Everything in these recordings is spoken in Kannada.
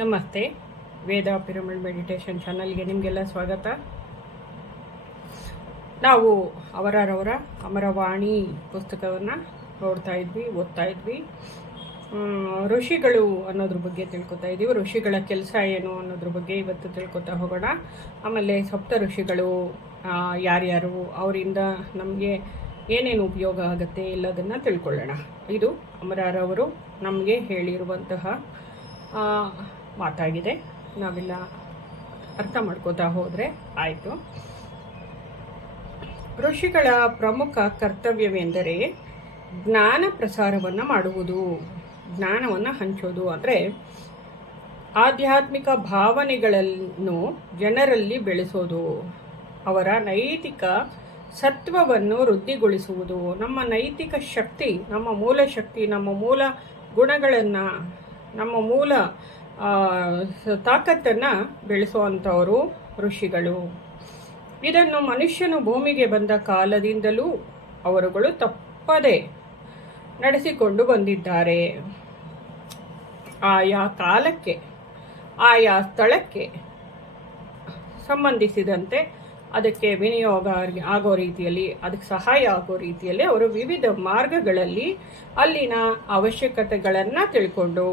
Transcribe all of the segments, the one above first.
ನಮಸ್ತೆ. ವೇದ ಪಿರಮಿಡ್ ಮೆಡಿಟೇಷನ್ ಚಾನಲ್ಗೆ ನಿಮಗೆಲ್ಲ ಸ್ವಾಗತ. ನಾವು ಅವರವರ ಅಮರವಾಣಿ ಪುಸ್ತಕವನ್ನು ನೋಡ್ತಾ ಇದ್ವಿ, ಓದ್ತಾ ಇದ್ವಿ. ಋಷಿಗಳು ಅನ್ನೋದ್ರ ಬಗ್ಗೆ ತಿಳ್ಕೊತಾ ಇದ್ದೀವಿ. ಋಷಿಗಳ ಕೆಲಸ ಏನು ಅನ್ನೋದ್ರ ಬಗ್ಗೆ ಇವತ್ತು ತಿಳ್ಕೊತಾ ಹೋಗೋಣ. ಆಮೇಲೆ ಸಪ್ತ ಋಷಿಗಳು ಯಾರ್ಯಾರು, ಅವರಿಂದ ನಮಗೆ ಏನೇನು ಉಪಯೋಗ ಆಗುತ್ತೆ ಎಲ್ಲದನ್ನು ತಿಳ್ಕೊಳ್ಳೋಣ. ಇದು ಅಮರಾರವರು ನಮಗೆ ಹೇಳಿರುವಂತಹ ಮಾತಾಗಿದೆ. ನಾವೆಲ್ಲ ಅರ್ಥ ಮಾಡ್ಕೋತಾ ಹೋದರೆ ಆಯಿತು. ಋಷಿಗಳ ಪ್ರಮುಖ ಕರ್ತವ್ಯವೆಂದರೆ ಜ್ಞಾನ ಪ್ರಸಾರವನ್ನು ಮಾಡುವುದು, ಜ್ಞಾನವನ್ನು ಹಂಚೋದು. ಅಂದರೆ ಆಧ್ಯಾತ್ಮಿಕ ಭಾವನೆಗಳನ್ನು ಜನರಲ್ಲಿ ಬೆಳೆಸೋದು, ಅವರ ನೈತಿಕ ಸತ್ವವನ್ನು ವೃದ್ಧಿಗೊಳಿಸುವುದು. ನಮ್ಮ ನೈತಿಕ ಶಕ್ತಿ, ನಮ್ಮ ಮೂಲ ಶಕ್ತಿ, ನಮ್ಮ ಮೂಲ ಗುಣಗಳನ್ನು, ನಮ್ಮ ಮೂಲ ತಾಕತ್ತನ್ನು ಬೆಳೆಸುವಂಥವರು ಋಷಿಗಳು. ಇದನ್ನು ಮನುಷ್ಯನು ಭೂಮಿಗೆ ಬಂದ ಕಾಲದಿಂದಲೂ ಅವರುಗಳು ತಪ್ಪದೆ ನಡೆಸಿಕೊಂಡು ಬಂದಿದ್ದಾರೆ. ಆಯಾ ಕಾಲಕ್ಕೆ, ಆಯಾ ಸ್ಥಳಕ್ಕೆ ಸಂಬಂಧಿಸಿದಂತೆ ಅದಕ್ಕೆ ವಿನಿಯೋಗ ಆಗೋ ರೀತಿಯಲ್ಲಿ, ಅದಕ್ಕೆ ಸಹಾಯ ಆಗೋ ರೀತಿಯಲ್ಲಿ ಅವರು ವಿವಿಧ ಮಾರ್ಗಗಳಲ್ಲಿ ಅಲ್ಲಿನ ಅವಶ್ಯಕತೆಗಳನ್ನು ತಿಳ್ಕೊಂಡು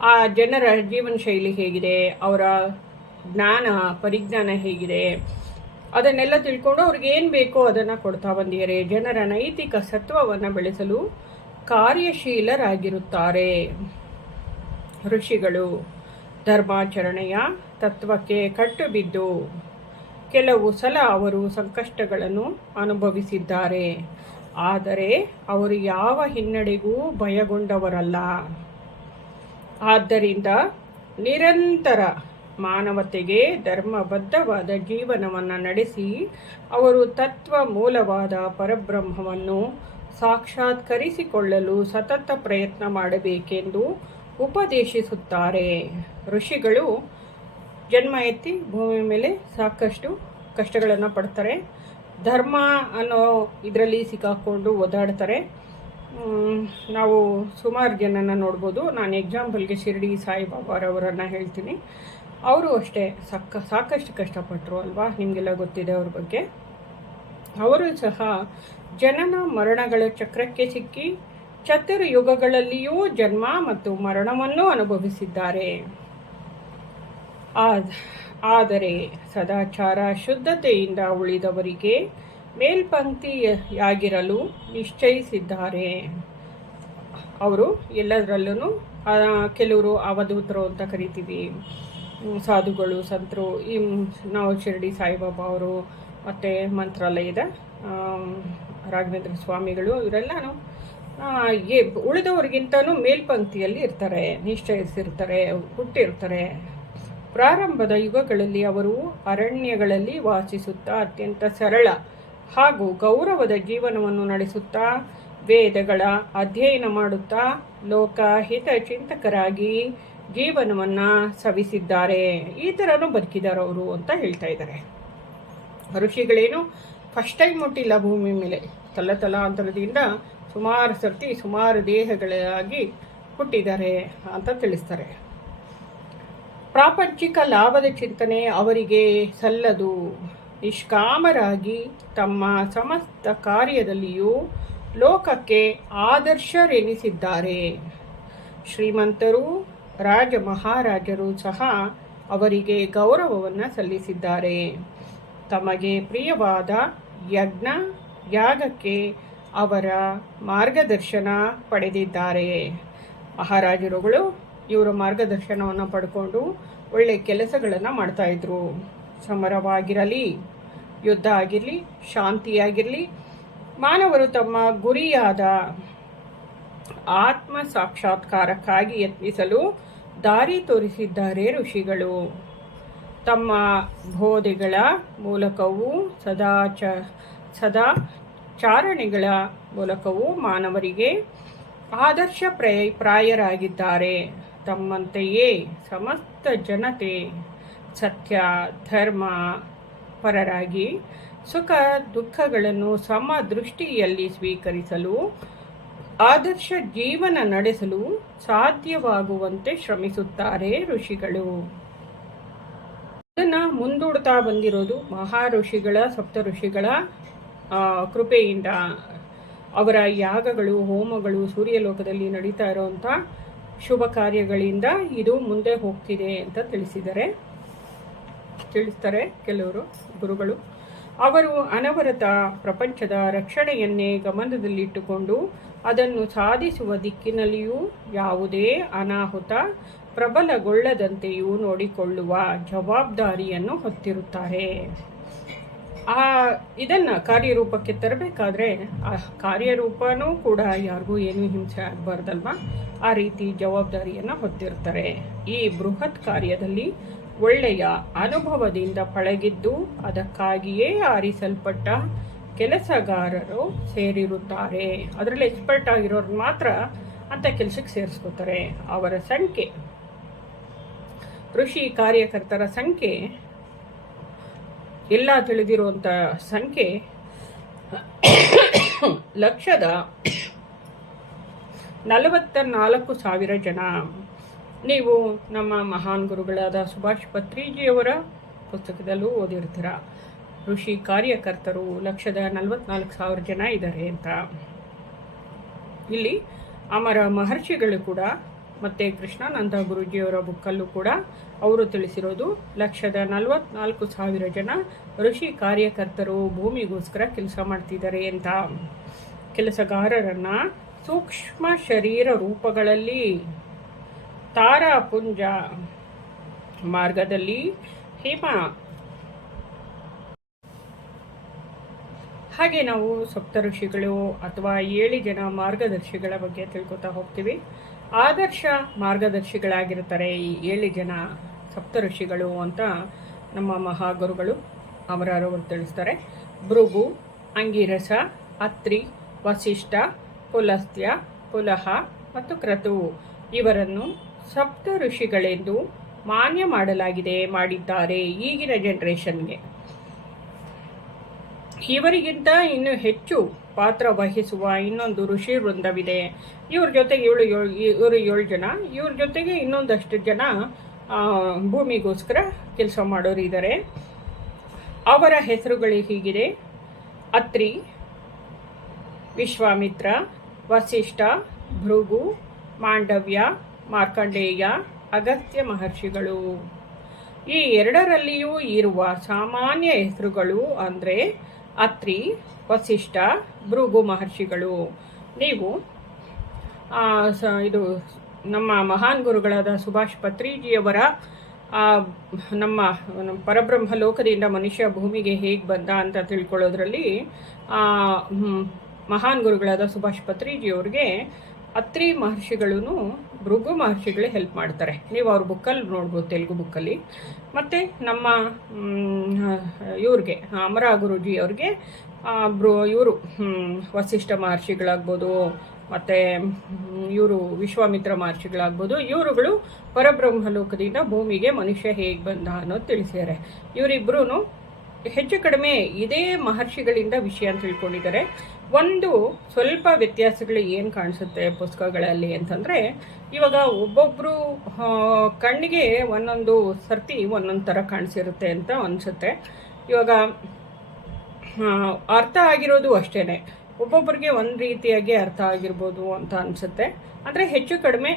ಆ ಜನರ ಜೀವನ ಶೈಲಿ ಹೇಗಿದೆ, ಅವರ ಜ್ಞಾನ, ಪರಿಜ್ಞಾನ ಹೇಗಿದೆ, ಅದನ್ನೆಲ್ಲ ತಿಳ್ಕೊಂಡು ಅವ್ರಿಗೆ ಏನು ಬೇಕೋ ಅದನ್ನು ಕೊಡ್ತಾ ಬಂದಿದ್ದಾರೆ. ಜನರ ನೈತಿಕ ಸತ್ವವನ್ನು ಬೆಳೆಸಲು ಕಾರ್ಯಶೀಲರಾಗಿರುತ್ತಾರೆ. ಋಷಿಗಳು, ಧರ್ಮಾಚರಣೆಯ ತತ್ವಕ್ಕೆ ಕಟ್ಟುಬಿದ್ದು ಕೆಲವು ಸಲ ಅವರು ಸಂಕಷ್ಟಗಳನ್ನು ಅನುಭವಿಸಿದ್ದಾರೆ. ಆದರೆ ಅವರು ಯಾವ ಹಿನ್ನಡೆಗೂ ಭಯಗೊಂಡವರಲ್ಲ. ಆದ್ದರಿಂದ ನಿರಂತರ ಮಾನವತೆಗೆ ಧರ್ಮಬದ್ಧವಾದ ಜೀವನವನ್ನು ನಡೆಸಿ ಅವರು ತತ್ವ ಮೂಲವಾದ ಪರಬ್ರಹ್ಮವನ್ನು ಸಾಕ್ಷಾತ್ಕರಿಸಿಕೊಳ್ಳಲು ಸತತ ಪ್ರಯತ್ನ ಮಾಡಬೇಕೆಂದು ಉಪದೇಶಿಸುತ್ತಾರೆ. ಋಷಿಗಳು ಜನ್ಮ ಎತ್ತಿ ಭೂಮಿ ಮೇಲೆ ಸಾಕಷ್ಟು ಕಷ್ಟಗಳನ್ನು ಪಡ್ತಾರೆ. ಧರ್ಮ ಅನ್ನೋ ಇದರಲ್ಲಿ ಸಿಕ್ಕಾಕೊಂಡು ಓದಾಡ್ತಾರೆ. ನಾವು ಸುಮಾರು ಜನನ ನೋಡ್ಬೋದು. ನಾನು ಎಕ್ಸಾಂಪಲ್ಗೆ ಶಿರಡಿ ಸಾಯಿಬಾಬಾರವರನ್ನು ಹೇಳ್ತೀನಿ. ಅವರು ಅಷ್ಟೇ ಸಕ್ಕ ಸಾಕಷ್ಟು ಕಷ್ಟಪಟ್ಟರು ಅಲ್ವಾ? ನಿಮಗೆಲ್ಲ ಗೊತ್ತಿದೆ ಅವ್ರ ಬಗ್ಗೆ. ಅವರು ಸಹ ಜನನ ಮರಣಗಳ ಚಕ್ರಕ್ಕೆ ಸಿಕ್ಕಿ ಚತುರ್ ಯುಗಗಳಲ್ಲಿಯೂ ಜನ್ಮ ಮತ್ತು ಮರಣವನ್ನು ಅನುಭವಿಸಿದ್ದಾರೆ. ಆದ್- ಆದರೆ ಸದಾಚಾರ ಶುದ್ಧತೆಯಿಂದ ಉಳಿದವರಿಗೆ ಮೇಲ್ಪಂಕ್ತಿಯಾಗಿರಲು ನಿಶ್ಚಯಿಸಿದ್ದಾರೆ. ಅವರು ಎಲ್ಲದರಲ್ಲೂ ಕೆಲವರು ಅವಧೂತರು ಅಂತ ಕರಿತೀವಿ. ಸಾಧುಗಳು ಸಂತರು ಈ ನಾವು ಶಿರಡಿ ಸಾಯಿಬಾಬಾ ಅವರು ಮತ್ತು ಮಂತ್ರಾಲಯದ ರಾಘವೇಂದ್ರ ಸ್ವಾಮಿಗಳು ಇವರೆಲ್ಲನೂ ಆ, ಏ ಉಳಿದವರಿಗಿಂತನೂ ಮೇಲ್ಪಂಕ್ತಿಯಲ್ಲಿ ಇರ್ತಾರೆ ನಿಶ್ಚಯಿಸಿರ್ತಾರೆ ಹುಟ್ಟಿರ್ತಾರೆ. ಪ್ರಾರಂಭದ ಯುಗಗಳಲ್ಲಿ ಅವರು ಅರಣ್ಯಗಳಲ್ಲಿ ವಾಸಿಸುತ್ತಾ ಅತ್ಯಂತ ಸರಳ ಹಾಗೂ ಗೌರವದ ಜೀವನವನ್ನು ನಡೆಸುತ್ತಾ, ವೇದಗಳ ಅಧ್ಯಯನ ಮಾಡುತ್ತಾ ಲೋಕ ಹಿತ ಚಿಂತಕರಾಗಿ ಜೀವನವನ್ನು ಸವಿಸಿದ್ದಾರೆ. ಈ ಥರನೂ ಬದುಕಿದ್ದಾರೆ ಅವರು ಅಂತ ಹೇಳ್ತಾ ಇದ್ದಾರೆ. ಋಷಿಗಳೇನು ಫಸ್ಟ್ ಟೈಮ್ ಮುಟ್ಟಿಲ್ಲ ಭೂಮಿ ಮೇಲೆ. ತಲ ತಲಾಂತರದಿಂದ ಸುಮಾರು ಸರ್ತಿ, ಸುಮಾರು ದೇಹಗಳಾಗಿ ಹುಟ್ಟಿದ್ದಾರೆ ಅಂತ ತಿಳಿಸ್ತಾರೆ. ಪ್ರಾಪಂಚಿಕ ಲಾಭದ ಚಿಂತನೆ ಅವರಿಗೆ ಸಲ್ಲದು. ನಿಷ್ಕಾಮರಾಗಿ ತಮ್ಮ ಸಮಸ್ತ ಕಾರ್ಯದಲ್ಲಿಯೂ ಲೋಕಕ್ಕೆ ಆದರ್ಶರೆನಿಸಿದ್ದಾರೆ. ಶ್ರೀಮಂತರು ರಾಜ ಮಹಾರಾಜರು ಸಹ ಅವರಿಗೆ ಗೌರವವನ್ನು ಸಲ್ಲಿಸಿದ್ದಾರೆ. ತಮಗೆ ಪ್ರಿಯವಾದ ಯಜ್ಞ ಯಾಗಕ್ಕೆ ಅವರ ಮಾರ್ಗದರ್ಶನ ಪಡೆದಿದ್ದಾರೆ. ಮಹಾರಾಜರುಗಳು ಇವರ ಮಾರ್ಗದರ್ಶನವನ್ನು ಪಡ್ಕೊಂಡು ಒಳ್ಳೆ ಕೆಲಸಗಳನ್ನು ಮಾಡ್ತಾಯಿದ್ರು ಸಮರವಾಗಿರಲಿ, ಯುದ್ಧ ಆಗಿರಲಿ, ಶಾಂತಿಯಾಗಿರಲಿ, ಮಾನವರು ತಮ್ಮ ಗುರಿಯಾದ ಆತ್ಮ ಸಾಕ್ಷಾತ್ಕಾರಕ್ಕಾಗಿ ಯತ್ನಿಸಲು ದಾರಿ ತೋರಿಸಿದ್ದಾರೆ ಋಷಿಗಳು. ತಮ್ಮ ಬೋಧೆಗಳ ಮೂಲಕವೂ ಸದಾ ಚ, ಸದಾ ಚಾರಣೆಗಳ ಮೂಲಕವೂ ಮಾನವರಿಗೆ ಆದರ್ಶ ಪ್ರಯ, ಪ್ರಾಯರಾಗಿದ್ದಾರೆ. ತಮ್ಮಂತೆಯೇ ಸಮಸ್ತ ಜನತೆ ಸತ್ಯ, ಧರ್ಮ ಪರರಾಗಿ ಸುಖ ದುಃಖಗಳನ್ನು ಸಮ ದೃಷ್ಟಿಯಲ್ಲಿ ಸ್ವೀಕರಿಸಲು, ಆದರ್ಶ ಜೀವನ ನಡೆಸಲು ಸಾಧ್ಯವಾಗುವಂತೆ ಶ್ರಮಿಸುತ್ತಾರೆ ಋಷಿಗಳು. ಅದನ್ನು ಮುಂದೂಡ್ತಾ ಬಂದಿರೋದು ಮಹಾ ಋಷಿಗಳ ಸಪ್ತ ಋಷಿಗಳ ಕೃಪೆಯಿಂದ. ಅವರ ಯಾಗಗಳು, ಹೋಮಗಳು ಸೂರ್ಯಲೋಕದಲ್ಲಿ ನಡೀತಾ ಇರೋವಂಥ ಶುಭ ಕಾರ್ಯಗಳಿಂದ ಇದು ಮುಂದೆ ಹೋಗ್ತಿದೆ ಅಂತ ತಿಳಿಸಿದ್ದಾರೆ. ತಿಳಿಸ್ತಾರೆ ಕೆಲವರು ಗುರುಗಳು. ಅವರು ಅನವರತ ಪ್ರಪಂಚದ ರಕ್ಷಣೆಯನ್ನೇ ಗಮನದಲ್ಲಿಟ್ಟುಕೊಂಡು ಅದನ್ನು ಸಾಧಿಸುವ ದಿಕ್ಕಿನಲ್ಲಿಯೂ ಯಾವುದೇ ಅನಾಹುತ ಪ್ರಬಲಗೊಳ್ಳದಂತೆಯೂ ನೋಡಿಕೊಳ್ಳುವ ಜವಾಬ್ದಾರಿಯನ್ನು ಹೊತ್ತಿರುತ್ತಾರೆ. ಆ, ಇದನ್ನು ಕಾರ್ಯರೂಪಕ್ಕೆ ತರಬೇಕಾದ್ರೆ ಆ ಕಾರ್ಯರೂಪನೂ ಕೂಡ ಯಾರಿಗೂ ಏನೂ ಹಿಂಸೆ ಆಗಬಾರ್ದಲ್ವ? ಆ ರೀತಿ ಜವಾಬ್ದಾರಿಯನ್ನು ಹೊತ್ತಿರ್ತಾರೆ ಈ ಬೃಹತ್ ಕಾರ್ಯದಲ್ಲಿ ಒಳ್ಳೆಯ ಅನುಭವದಿಂದ ಪಳಗಿದ್ದು ಅದಕ್ಕಾಗಿಯೇ ಆರಿಸಲ್ಪಟ್ಟ ಕೆಲಸಗಾರರು ಸೇರಿರುತ್ತಾರೆ. ಅದರಲ್ಲಿ ಎಕ್ಸ್ಪರ್ಟ್ ಆಗಿರೋರು ಮಾತ್ರ ಅಂತ ಕೆಲಸಕ್ಕೆ ಸೇರಿಸ್ಕೋತಾರೆ. ಅವರ ಸಂಖ್ಯೆ. ಕೃಷಿ ಕಾರ್ಯಕರ್ತರ ಸಂಖ್ಯೆ. ಎಲ್ಲ ತಿಳಿದಿರುವಂಥ ಸಂಖ್ಯೆ ಲಕ್ಷದ ನಲವತ್ತ ನಾಲ್ಕು ಸಾವಿರ ಜನ. ನೀವು ನಮ್ಮ ಮಹಾನ್ ಗುರುಗಳಾದ ಸುಭಾಷ್ ಪತ್ರಿಜಿಯವರ ಪುಸ್ತಕದಲ್ಲೂ ಓದಿರ್ತೀರ? ಋಷಿ ಕಾರ್ಯಕರ್ತರು ಲಕ್ಷದ ನಲವತ್ನಾಲ್ಕು ಸಾವಿರ ಜನ ಇದ್ದಾರೆ ಅಂತ. ಇಲ್ಲಿ ಅಮರ ಮಹರ್ಷಿಗಳು ಕೂಡ, ಮತ್ತು ಕೃಷ್ಣಾನಂದ ಗುರುಜಿಯವರ ಬುಕ್ಕಲ್ಲೂ ಕೂಡ ಅವರು ತಿಳಿಸಿರೋದು ಲಕ್ಷದ ನಲವತ್ನಾಲ್ಕು ಸಾವಿರ ಜನ ಋಷಿ ಕಾರ್ಯಕರ್ತರು ಭೂಮಿಗೋಸ್ಕರ ಕೆಲಸ ಮಾಡ್ತಿದ್ದಾರೆ ಅಂತ. ಕೆಲಸಗಾರರನ್ನ ಸೂಕ್ಷ್ಮ ಶರೀರ ರೂಪಗಳಲ್ಲಿ ತಾರಾಪುಂಜ ಮಾರ್ಗದಲ್ಲಿ ಹಿಮ. ಹಾಗೆ ನಾವು ಸಪ್ತ ಋಷಿಗಳು ಅಥವಾ ಏಳು ಜನ ಮಾರ್ಗದರ್ಶಿಗಳ ಬಗ್ಗೆ ತಿಳ್ಕೊತಾ ಹೋಗ್ತೀವಿ. ಆದರ್ಶ ಮಾರ್ಗದರ್ಶಿಗಳಾಗಿರ್ತಾರೆ ಈ ಏಳು ಜನ ಸಪ್ತ ಋಷಿಗಳು ಅಂತ ನಮ್ಮ ಮಹಾಗುರುಗಳು ಅವರವರು ತಿಳಿಸ್ತಾರೆ. ಭೃಗು, ಅಂಗಿರಸ, ಅತ್ರಿ, ವಸಿಷ್ಠ, ಪುಲಸ್ತ್ಯ, ಪುಲಹ ಮತ್ತು ಕ್ರತು ಇವರನ್ನು ಸಪ್ತ ಋಷಿಗಳೆಂದು ಮಾನ್ಯ ಮಾಡಲಾಗಿದೆ, ಮಾಡಿದ್ದಾರೆ ಈಗಿನ ಜನರೇಷನ್ಗೆ ಇವರಿಗಿಂತ ಇನ್ನು ಹೆಚ್ಚು ಪಾತ್ರ ವಹಿಸುವ ಇನ್ನೊಂದು ಋಷಿ ವೃಂದವಿದೆ. ಇವ್ರ ಜೊತೆಗೆ ಏಳು, ಇವರು ಏಳು ಜನ. ಇವ್ರ ಜೊತೆಗೆ ಇನ್ನೊಂದಷ್ಟು ಜನ ಭೂಮಿಗೋಸ್ಕರ ಕೆಲಸ ಮಾಡೋರು ಇದ್ದಾರೆ ಅವರ ಹೆಸರುಗಳು ಹೀಗಿದೆ. ಅತ್ರಿ, ವಿಶ್ವಾಮಿತ್ರ, ವಸಿಷ್ಠ, ಭೃಗು, ಮಾಂಡವ್ಯ ಮಾರ್ಕಂಡೇಯ ಅಗತ್ಯ ಮಹರ್ಷಿಗಳು. ಈ ಎರಡರಲ್ಲಿಯೂ ಇರುವ ಸಾಮಾನ್ಯ ಹೆಸರುಗಳು ಅಂದರೆ ಅತ್ರಿ, ವಸಿಷ್ಠ, ಭೃಗು ಮಹರ್ಷಿಗಳು. ನೀವು ಇದು ನಮ್ಮ ಮಹಾನ್ ಗುರುಗಳಾದ ಸುಭಾಷ್ ಪತ್ರಿಜಿಯವರ ನಮ್ಮ ಪರಬ್ರಹ್ಮ ಲೋಕದಿಂದ ಮನುಷ್ಯ ಭೂಮಿಗೆ ಹೇಗೆ ಬಂದ ಅಂತ ತಿಳ್ಕೊಳ್ಳೋದ್ರಲ್ಲಿ ಮಹಾನ್ ಗುರುಗಳಾದ ಸುಭಾಷ್ ಪತ್ರಿಜಿಯವ್ರಿಗೆ ಅತ್ರಿ ಮಹರ್ಷಿಗಳೂ ಭೃಗು ಮಹರ್ಷಿಗಳೇ ಹೆಲ್ಪ್ ಮಾಡ್ತಾರೆ. ನೀವು ಅವ್ರ ಬುಕ್ಕಲ್ಲಿ ನೋಡ್ಬೋದು, ತೆಲುಗು ಬುಕ್ಕಲ್ಲಿ ಮತ್ತು ನಮ್ಮ ಇವ್ರಿಗೆ, ಅಮರ ಗುರುಜಿ ಅವ್ರಿಗೆ ಬ್ರು ಇವರು ವಸಿಷ್ಠ ಮಹರ್ಷಿಗಳಾಗ್ಬೋದು, ಮತ್ತು ಇವರು ವಿಶ್ವಾಮಿತ್ರ ಮಹರ್ಷಿಗಳಾಗ್ಬೋದು, ಇವರುಗಳು ಪರಬ್ರಹ್ಮ ಲೋಕದಿಂದ ಭೂಮಿಗೆ ಮನುಷ್ಯ ಹೇಗೆ ಬಂದ ಅನ್ನೋದು ತಿಳಿಸಿದ್ದಾರೆ ಇವರಿಬ್ಬರೂ ಹೆಚ್ಚು ಕಡಿಮೆ ಇದೇ ಮಹರ್ಷಿಗಳಿಂದ ವಿಷಯ ಅಂತ ತಿಳ್ಕೊಂಡಿದ್ದಾರೆ. ಒಂದು ಸ್ವಲ್ಪ ವ್ಯತ್ಯಾಸಗಳು ಏನು ಕಾಣಿಸುತ್ತೆ ಪುಸ್ತಕಗಳಲ್ಲಿ ಅಂತಂದರೆ, ಇವಾಗ ಒಬ್ಬೊಬ್ಬರು ಕಣ್ಣಿಗೆ ಒಂದೊಂದು ಸರ್ತಿ ಒಂದೊಂದು ಥರ ಕಾಣಿಸಿರುತ್ತೆ ಅಂತ ಅನಿಸುತ್ತೆ. ಇವಾಗ ಅರ್ಥ ಆಗಿರೋದು ಅಷ್ಟೇ ಒಬ್ಬೊಬ್ಬರಿಗೆ ಒಂದು ರೀತಿಯಾಗಿ ಅರ್ಥ ಆಗಿರ್ಬೋದು ಅಂತ ಅನಿಸುತ್ತೆ. ಅಂದರೆ ಹೆಚ್ಚು ಕಡಿಮೆ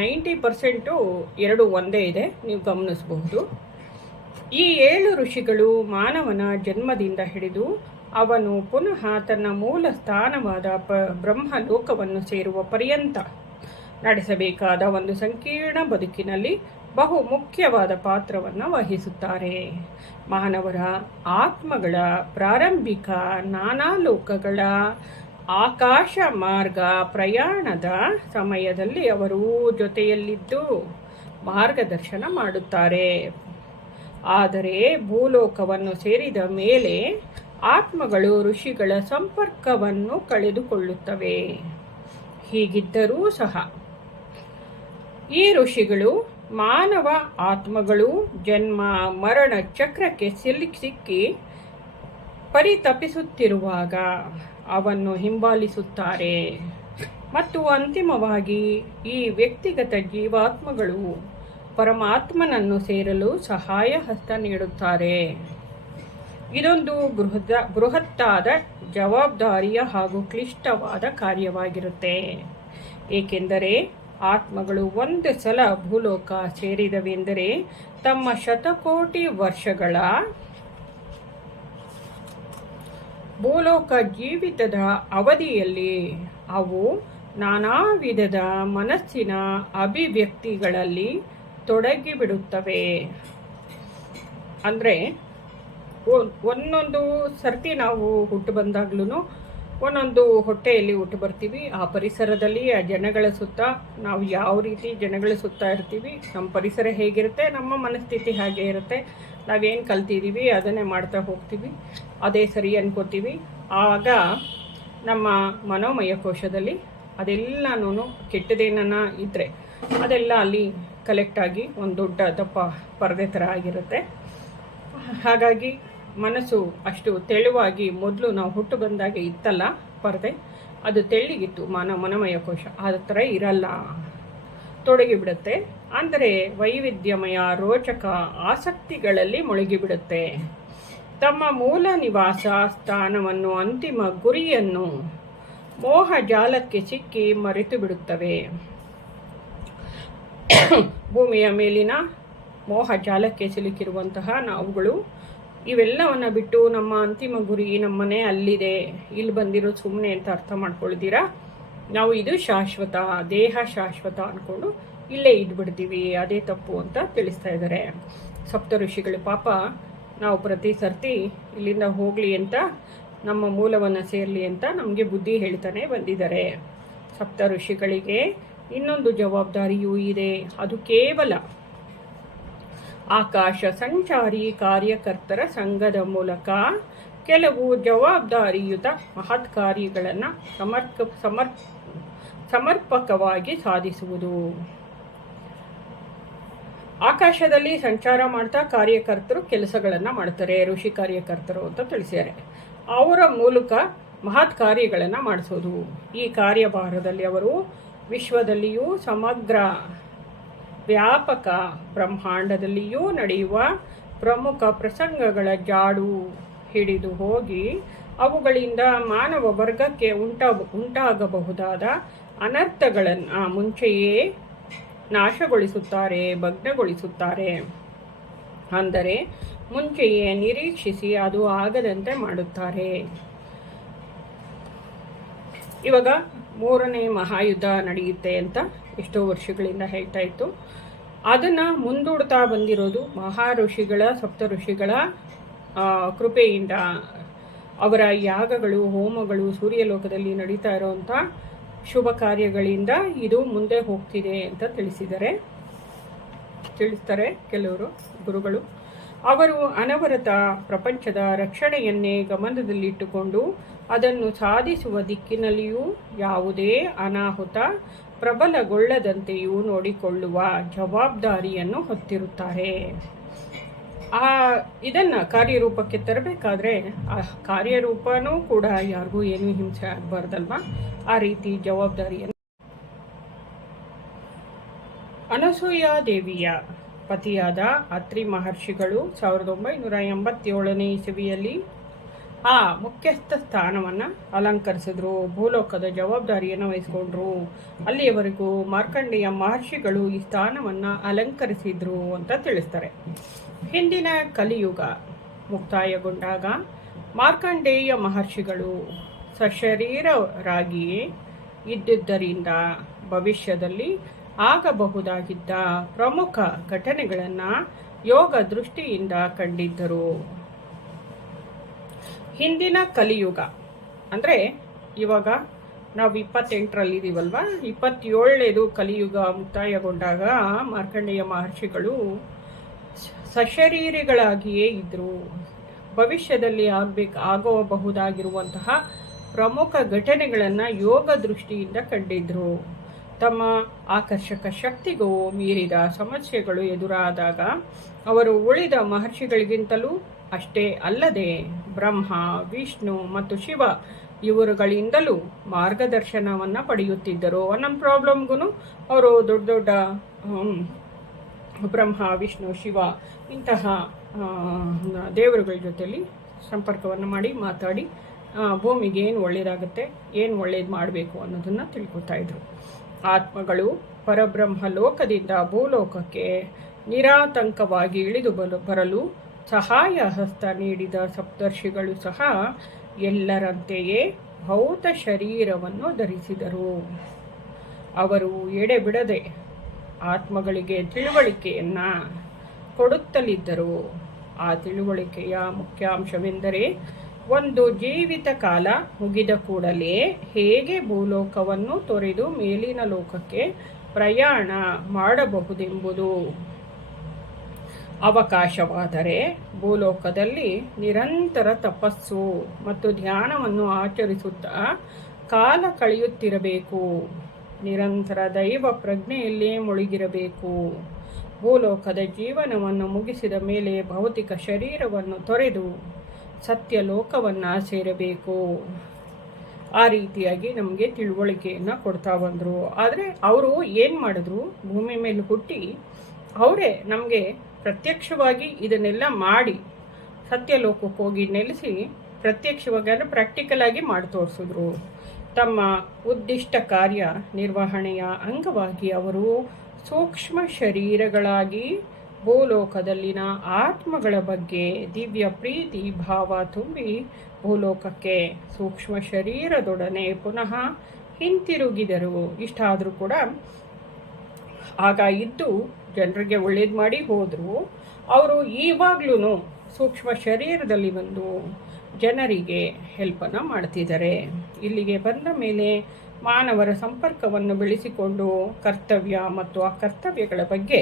ನೈಂಟಿ ಪರ್ಸೆಂಟು ಎರಡು ಒಂದೇ ಇದೆ, ನೀವು ಗಮನಿಸಬಹುದು. ಈ ಏಳು ಋಷಿಗಳು ಮಾನವನ ಜನ್ಮದಿಂದ ಹಿಡಿದು ಅವನು ಪುನಃ ತನ್ನ ಮೂಲ ಸ್ಥಾನವಾದ ಪ ಬ್ರಹ್ಮ ಲೋಕವನ್ನು ಸೇರುವ ಪರ್ಯಂತ ನಡೆಸಬೇಕಾದ ಒಂದು ಸಂಕೀರ್ಣ ಬದುಕಿನಲ್ಲಿ ಬಹು ಮುಖ್ಯವಾದ ಪಾತ್ರವನ್ನು ವಹಿಸುತ್ತಾರೆ. ಮಾನವರ ಆತ್ಮಗಳ ಪ್ರಾರಂಭಿಕ ನಾನಾ ಲೋಕಗಳ ಆಕಾಶ ಮಾರ್ಗ ಪ್ರಯಾಣದ ಸಮಯದಲ್ಲಿ ಅವರು ಜೊತೆಯಲ್ಲಿದ್ದು ಮಾರ್ಗದರ್ಶನ ಮಾಡುತ್ತಾರೆ. ಆದರೆ ಭೂಲೋಕವನ್ನು ಸೇರಿದ ಮೇಲೆ ಆತ್ಮಗಳು ಋಷಿಗಳ ಸಂಪರ್ಕವನ್ನು ಕಳೆದುಕೊಳ್ಳುತ್ತವೆ. ಹೀಗಿದ್ದರೂ ಸಹ ಈ ಋಷಿಗಳು ಮಾನವ ಆತ್ಮಗಳು ಜನ್ಮ ಮರಣ ಚಕ್ರಕ್ಕೆ ಸಿಲುಕಿ ಸಿಕ್ಕಿ ಪರಿತಪಿಸುತ್ತಿರುವಾಗ ಅವನ್ನು ಹಿಂಬಾಲಿಸುತ್ತಾರೆ. ಮತ್ತು ಅಂತಿಮವಾಗಿ ಈ ವ್ಯಕ್ತಿಗತ ಜೀವಾತ್ಮಗಳು ಪರಮಾತ್ಮನನ್ನು ಸೇರಲು ಸಹಾಯ ಹಸ್ತ ನೀಡುತ್ತಾರೆ. ಇದೊಂದು ಬೃಹದ, ಬೃಹತ್ತಾದ ಜವಾಬ್ದಾರಿಯ ಹಾಗೂ ಕ್ಲಿಷ್ಟವಾದ ಕಾರ್ಯವಾಗಿರುತ್ತೆ. ಏಕೆಂದರೆ ಆತ್ಮಗಳು ಒಂದು ಸಲ ಭೂಲೋಕ ಸೇರಿದವೆಂದರೆ ತಮ್ಮ ಶತಕೋಟಿ ವರ್ಷಗಳ ಭೂಲೋಕ ಜೀವಿತದ ಅವಧಿಯಲ್ಲಿ ಅವು ನಾನಾ ವಿಧದ ಮನಸ್ಸಿನ ಅಭಿವ್ಯಕ್ತಿಗಳಲ್ಲಿ ತೊಡಗಿಬಿಡುತ್ತವೆ. ಅಂದರೆ ಒಂದೊಂದು ಸರ್ತಿ ನಾವು ಹುಟ್ಟು ಬಂದಾಗ್ಲೂ ಒಂದೊಂದು ಹೊಟ್ಟೆಯಲ್ಲಿ ಹುಟ್ಟು ಬರ್ತೀವಿ. ಆ ಪರಿಸರದಲ್ಲಿ, ಆ ಜನಗಳ ಸುತ್ತ ನಾವು ಯಾವ ರೀತಿ ಜನಗಳ ಸುತ್ತ ಇರ್ತೀವಿ, ನಮ್ಮ ಪರಿಸರ ಹೇಗಿರುತ್ತೆ, ನಮ್ಮ ಮನಸ್ಥಿತಿ ಹಾಗೆ ಇರುತ್ತೆ. ನಾವೇನು ಕಲ್ತಿದ್ದೀವಿ ಅದನ್ನೇ ಮಾಡ್ತಾ ಹೋಗ್ತೀವಿ. ಅದೇ ಸರಿ ಅನ್ಕೋತೀವಿ. ಆಗ ನಮ್ಮ ಮನೋಮಯ ಕೋಶದಲ್ಲಿ ಅದೆಲ್ಲನೂ ಕೆಟ್ಟದೇನ ಇದ್ದರೆ ಅದೆಲ್ಲ ಅಲ್ಲಿ ಕಲೆಕ್ಟಾಗಿ ಒಂದು ದೊಡ್ಡ ದಪ್ಪ ಪರದೆ ಥರ ಆಗಿರುತ್ತೆ. ಹಾಗಾಗಿ ಮನಸ್ಸು ಅಷ್ಟು ತೆಳುವಾಗಿ ಮೊದಲು ನಾವು ಹುಟ್ಟು ಬಂದಾಗ ಇತ್ತಲ್ಲ ಪರದೆ, ಅದು ತೆಳ್ಳಿಗಿತ್ತು ಮಾನವ ಮನಮಯ ಕೋಶ. ಆ ಥರ ಇರಲ್ಲ. ತೊಡಗಿಬಿಡುತ್ತೆ ಅಂದರೆ ವೈವಿಧ್ಯಮಯ ರೋಚಕ ಆಸಕ್ತಿಗಳಲ್ಲಿ ಮುಳುಗಿಬಿಡುತ್ತೆ ತಮ್ಮ ಮೂಲ ನಿವಾಸ ಸ್ಥಾನವನ್ನು, ಅಂತಿಮ ಗುರಿಯನ್ನು ಮೋಹ ಜಾಲಕ್ಕೆ ಸಿಕ್ಕಿ ಮರೆತು ಬಿಡುತ್ತವೆ. ಭೂಮಿಯ ಮೇಲಿನ ಮೋಹ ಜಾಲಕ್ಕೆ ಸಿಲುಕಿರುವಂತಹ ನಾವುಗಳು. ಇವೆಲ್ಲವನ್ನು ಬಿಟ್ಟು ನಮ್ಮ ಅಂತಿಮ ಗುರಿ ನಮ್ಮನೆ ಅಲ್ಲಿದೆ. ಇಲ್ಲಿ ಬಂದಿರೋ ಸುಮ್ಮನೆ ಅಂತ ಅರ್ಥ ಮಾಡ್ಕೊಳ್ತೀರಾ? ನಾವು ಇದು ಶಾಶ್ವತ, ದೇಹ ಶಾಶ್ವತ ಅಂದ್ಕೊಂಡು ಇಲ್ಲೇ ಇದ್ಬಿಡ್ತೀವಿ. ಅದೇ ತಪ್ಪು ಅಂತ ತಿಳಿಸ್ತಾ ಇದ್ದಾರೆ. ಸಪ್ತ ಋಷಿಗಳು, ಪಾಪ ನಾವು ಪ್ರತಿ ಸರ್ತಿ ಇಲ್ಲಿಂದ ಹೋಗಲಿ ಅಂತ, ನಮ್ಮ ಮೂಲವನ್ನು ಸೇರಲಿ ಅಂತ ನಮಗೆ ಬುದ್ಧಿ ಹೇಳ್ತಾನೆ ಬಂದಿದ್ದಾರೆ. ಸಪ್ತ ಋಷಿಗಳಿಗೆ ಇನ್ನೊಂದು ಜವಾಬ್ದಾರಿಯೂ ಇದೆ. ಅದು ಕೇವಲ ಆಕಾಶ ಸಂಚಾರಿ ಕಾರ್ಯಕರ್ತರ ಸಂಘದ ಮೂಲಕ ಕೆಲವು ಜವಾಬ್ದಾರಿಯುತ ಮಹತ್ ಕಾರ್ಯಗಳನ್ನು ಸಮರ್ಕ, ಸಮರ್, ಸಮರ್ಪಕವಾಗಿ ಸಾಧಿಸುವುದು. ಆಕಾಶದಲ್ಲಿ ಸಂಚಾರ ಮಾಡ್ತಾ ಕಾರ್ಯಕರ್ತರು ಕೆಲಸಗಳನ್ನು ಮಾಡ್ತಾರೆ, ಋಷಿ ಕಾರ್ಯಕರ್ತರು ಅಂತ ತಿಳಿಸಿದ್ದಾರೆ ಅವರ ಮೂಲಕ ಮಹತ್ ಕಾರ್ಯಗಳನ್ನು ಮಾಡಿಸೋದು. ಈ ಕಾರ್ಯಭಾರದಲ್ಲಿ ಅವರು ವಿಶ್ವದಲ್ಲಿಯೂ ಸಮಗ್ರ ವ್ಯಾಪಕ ಬ್ರಹ್ಮಾಂಡದಲ್ಲಿಯೂ ನಡೆಯುವ ಪ್ರಮುಖ ಪ್ರಸಂಗಗಳ ಜಾಡು ಹಿಡಿದು ಹೋಗಿ ಅವುಗಳಿಂದ ಮಾನವ ವರ್ಗಕ್ಕೆ ಉಂಟ, ಉಂಟಾಗಬಹುದಾದ ಅನರ್ಥಗಳನ್ನು ಮುಂಚೆಯೇ ನಾಶಗೊಳಿಸುತ್ತಾರೆ, ಭಗ್ನಗೊಳಿಸುತ್ತಾರೆ. ಅಂದರೆ ಮುಂಚೆಯೇ ನಿರೀಕ್ಷಿಸಿ ಅದು ಆಗದಂತೆ ಮಾಡುತ್ತಾರೆ. ಇವಾಗ ಮೂರನೇ ಮಹಾಯುದ್ಧ ನಡೆಯುತ್ತೆ ಅಂತ ಎಷ್ಟೋ ವರ್ಷಗಳಿಂದ ಹೇಳ್ತಾ ಇತ್ತು. ಅದನ್ನು ಮುಂದೂಡ್ತಾ ಬಂದಿರೋದು ಮಹಾ ಋಷಿಗಳ ಸಪ್ತ ಋಷಿಗಳ ಕೃಪೆಯಿಂದ. ಅವರ ಯಾಗಗಳು, ಹೋಮಗಳು ಸೂರ್ಯಲೋಕದಲ್ಲಿ ನಡೀತಾ ಇರೋವಂಥ ಶುಭ ಕಾರ್ಯಗಳಿಂದ ಇದು ಮುಂದೆ ಹೋಗ್ತಿದೆ ಅಂತ ತಿಳಿಸಿದರೆ ತಿಳಿಸ್ತಾರೆ ಕೆಲವರು ಗುರುಗಳು. ಅವರು ಅನವರತ ಪ್ರಪಂಚದ ರಕ್ಷಣೆಯನ್ನೇ ಗಮನದಲ್ಲಿಟ್ಟುಕೊಂಡು ಅದನ್ನು ಸಾಧಿಸುವ ದಿಕ್ಕಿನಲ್ಲಿಯೂ ಯಾವುದೇ ಅನಾಹುತ ಪ್ರಬಲಗೊಳ್ಳದಂತೆಯೂ ನೋಡಿಕೊಳ್ಳುವ ಜವಾಬ್ದಾರಿಯನ್ನು ಹೊತ್ತಿರುತ್ತಾರೆ. ಆ, ಇದನ್ನು ಕಾರ್ಯರೂಪಕ್ಕೆ ತರಬೇಕಾದ್ರೆ, ಆ ಕಾರ್ಯರೂಪನೂ ಕೂಡ ಯಾರಿಗೂ ಏನೂ ಹಿಂಸೆ ಆಗಬಾರ್ದಲ್ವ? ಆ ರೀತಿ ಜವಾಬ್ದಾರಿಯನ್ನು. ಅನಸೂಯ ದೇವಿಯ ಪತಿಯಾದ ಅತ್ರಿ ಮಹರ್ಷಿಗಳು ಸಾವಿರದ ಒಂಬೈನೂರ ಎಂಬತ್ತೇಳನೇ ಇಸವಿಯಲ್ಲಿ ಆ ಮುಖ್ಯಸ್ಥ ಸ್ಥಾನವನ್ನು ಅಲಂಕರಿಸಿದ್ರು. ಭೂಲೋಕದ ಜವಾಬ್ದಾರಿಯನ್ನು ವಹಿಸ್ಕೊಂಡ್ರು. ಅಲ್ಲಿಯವರೆಗೂ ಮಾರ್ಕಂಡೇಯ ಮಹರ್ಷಿಗಳು ಈ ಸ್ಥಾನವನ್ನು ಅಲಂಕರಿಸಿದ್ರು ಅಂತ ತಿಳಿಸ್ತಾರೆ. ಹಿಂದಿನ ಕಲಿಯುಗ ಮುಕ್ತಾಯಗೊಂಡಾಗ ಮಾರ್ಕಂಡೇಯ ಮಹರ್ಷಿಗಳು ಸಶರೀರರಾಗಿಯೇ ಇದ್ದುದರಿಂದ ಭವಿಷ್ಯದಲ್ಲಿ ಆಗಬಹುದಾಗಿದ್ದ ಪ್ರಮುಖ ಘಟನೆಗಳನ್ನು ಯೋಗ ದೃಷ್ಟಿಯಿಂದ ಕಂಡಿದ್ದರು. ಹಿಂದಿನ ಕಲಿಯುಗ. ಅಂದರೆ ಇವಾಗ ನಾವು ಇಪ್ಪತ್ತೆಂಟರಲ್ಲಿ ಇದ್ದೀವಲ್ವ ಇಪ್ಪತ್ತೇಳನೇದು ಕಲಿಯುಗ ಮುಕ್ತಾಯಗೊಂಡಾಗ ಮಾರ್ಕಂಡೇಯ ಮಹರ್ಷಿಗಳು ಸಶರೀರಿಗಳಾಗಿಯೇ ಇದ್ದರು ಭವಿಷ್ಯದಲ್ಲಿ ಆಗಬೇಕು, ಆಗಬಹುದಾಗಿರುವಂತಹ ಪ್ರಮುಖ ಘಟನೆಗಳನ್ನು ಯೋಗ ದೃಷ್ಟಿಯಿಂದ ಕಂಡಿದ್ರು. ತಮ್ಮ ಆಕರ್ಷಕ ಶಕ್ತಿಗೂ ಮೀರಿದ ಸಮಸ್ಯೆಗಳು ಎದುರಾದಾಗ ಅವರು ಉಳಿದ ಮಹರ್ಷಿಗಳಿಗಿಂತಲೂ ಅಷ್ಟೇ ಅಲ್ಲದೆ ಬ್ರಹ್ಮ, ವಿಷ್ಣು ಮತ್ತು ಶಿವ ಇವರುಗಳಿಂದಲೂ ಮಾರ್ಗದರ್ಶನವನ್ನು ಪಡೆಯುತ್ತಿದ್ದರು. ಒಂದೊಂದು ಪ್ರಾಬ್ಲಮ್ಗೂ ಅವರು ದೊಡ್ಡ ದೊಡ್ಡ ಬ್ರಹ್ಮ, ವಿಷ್ಣು, ಶಿವ ಇಂತಹ ದೇವರುಗಳ ಜೊತೆಯಲ್ಲಿ ಸಂಪರ್ಕವನ್ನು ಮಾಡಿ ಮಾತಾಡಿ ಭೂಮಿಗೆ ಏನು ಒಳ್ಳೆಯದಾಗುತ್ತೆ ಏನು ಒಳ್ಳೇದು ಮಾಡಬೇಕು ಅನ್ನೋದನ್ನು ತಿಳ್ಕೊತಾ ಇದ್ರು. ಆತ್ಮಗಳು ಪರಬ್ರಹ್ಮ ಲೋಕದಿಂದ ಭೂಲೋಕಕ್ಕೆ ನಿರಾತಂಕವಾಗಿ ಇಳಿದು ಬಲು, ಬರಲು ಸಹಾಯ ಹಸ್ತ ನೀಡಿದ ಸಪ್ತರ್ಷಿಗಳು ಸಹ ಎಲ್ಲರಂತೆಯೇ ಭೌತ ಶರೀರವನ್ನು ಧರಿಸಿದರು. ಅವರು ಎಡೆಬಿಡದೆ ಆತ್ಮಗಳಿಗೆ ತಿಳುವಳಿಕೆಯನ್ನು ಕೊಡುತ್ತಲಿದ್ದರು. ಆ ತಿಳುವಳಿಕೆಯ ಮುಖ್ಯಾಂಶವೆಂದರೆ ಒಂದು ಜೀವಿತ ಕಾಲ ಮುಗಿದ ಕೂಡಲೇ ಹೇಗೆ ಭೂಲೋಕವನ್ನು ತೊರೆದು ಮೇಲಿನ ಲೋಕಕ್ಕೆ ಪ್ರಯಾಣ ಮಾಡಬಹುದೆಂಬುದು. ಅವಕಾಶವಾದರೆ ಭೂಲೋಕದಲ್ಲಿ ನಿರಂತರ ತಪಸ್ಸು ಮತ್ತು ಧ್ಯಾನವನ್ನು ಆಚರಿಸುತ್ತಾ ಕಾಲ ಕಳೆಯುತ್ತಿರಬೇಕು. ನಿರಂತರ ದೈವ ಪ್ರಜ್ಞೆಯಲ್ಲೇ ಮುಳುಗಿರಬೇಕು. ಭೂಲೋಕದ ಜೀವನವನ್ನು ಮುಗಿಸಿದ ಮೇಲೆ ಭೌತಿಕ ಶರೀರವನ್ನು ತೊರೆದು ಸತ್ಯ ಲೋಕವನ್ನು ಸೇರಬೇಕು. ಆ ರೀತಿಯಾಗಿ ನಮಗೆ ತಿಳುವಳಿಕೆಯನ್ನು ಕೊಡ್ತಾ ಬಂದರು. ಆದರೆ ಅವರು ಏನು ಮಾಡಿದ್ರು? ಭೂಮಿ ಮೇಲೆ ಹುಟ್ಟಿ ಅವರೇ, ನಮಗೆ ಪ್ರತ್ಯಕ್ಷವಾಗಿ ಇದನ್ನೆಲ್ಲ ಮಾಡಿ ಸತ್ಯಲೋಕಕ್ಕೆ ಹೋಗಿ ನೆಲೆಸಿ ಪ್ರತ್ಯಕ್ಷವಾಗಿ ಅಂದರೆ ಪ್ರಾಕ್ಟಿಕಲ್ ಆಗಿ ಮಾಡಿ ತೋರಿಸಿದ್ರು. ತಮ್ಮ ಉದ್ದಿಷ್ಟ ಕಾರ್ಯ ನಿರ್ವಹಣೆಯ ಅಂಗವಾಗಿ ಅವರು ಸೂಕ್ಷ್ಮ ಶರೀರಗಳಾಗಿ ಭೂಲೋಕದಲ್ಲಿನ ಆತ್ಮಗಳ ಬಗ್ಗೆ ದಿವ್ಯ ಪ್ರೀತಿ, ಭಾವ ತುಂಬಿ ಭೂಲೋಕಕ್ಕೆ ಸೂಕ್ಷ್ಮ ಶರೀರದೊಡನೆ ಪುನಃ ಹಿಂತಿರುಗಿದರು. ಇಷ್ಟಾದರೂ ಕೂಡ ಆಗ ಇದ್ದು ಜನರಿಗೆ ಒಳ್ಳೇದು ಮಾಡಿ ಹೋದರು, ಅವರು ಈವಾಗ್ಲೂ ಸೂಕ್ಷ್ಮ ಶರೀರದಲ್ಲಿ ಬಂದು ಜನರಿಗೆ ಹೆಲ್ಪನ್ನು ಮಾಡ್ತಿದ್ದಾರೆ. ಇಲ್ಲಿಗೆ ಬಂದ ಮೇಲೆ ಮಾನವರ ಸಂಪರ್ಕವನ್ನು ಬೆಳೆಸಿಕೊಂಡು ಕರ್ತವ್ಯ ಮತ್ತು ಆ ಕರ್ತವ್ಯಗಳ ಬಗ್ಗೆ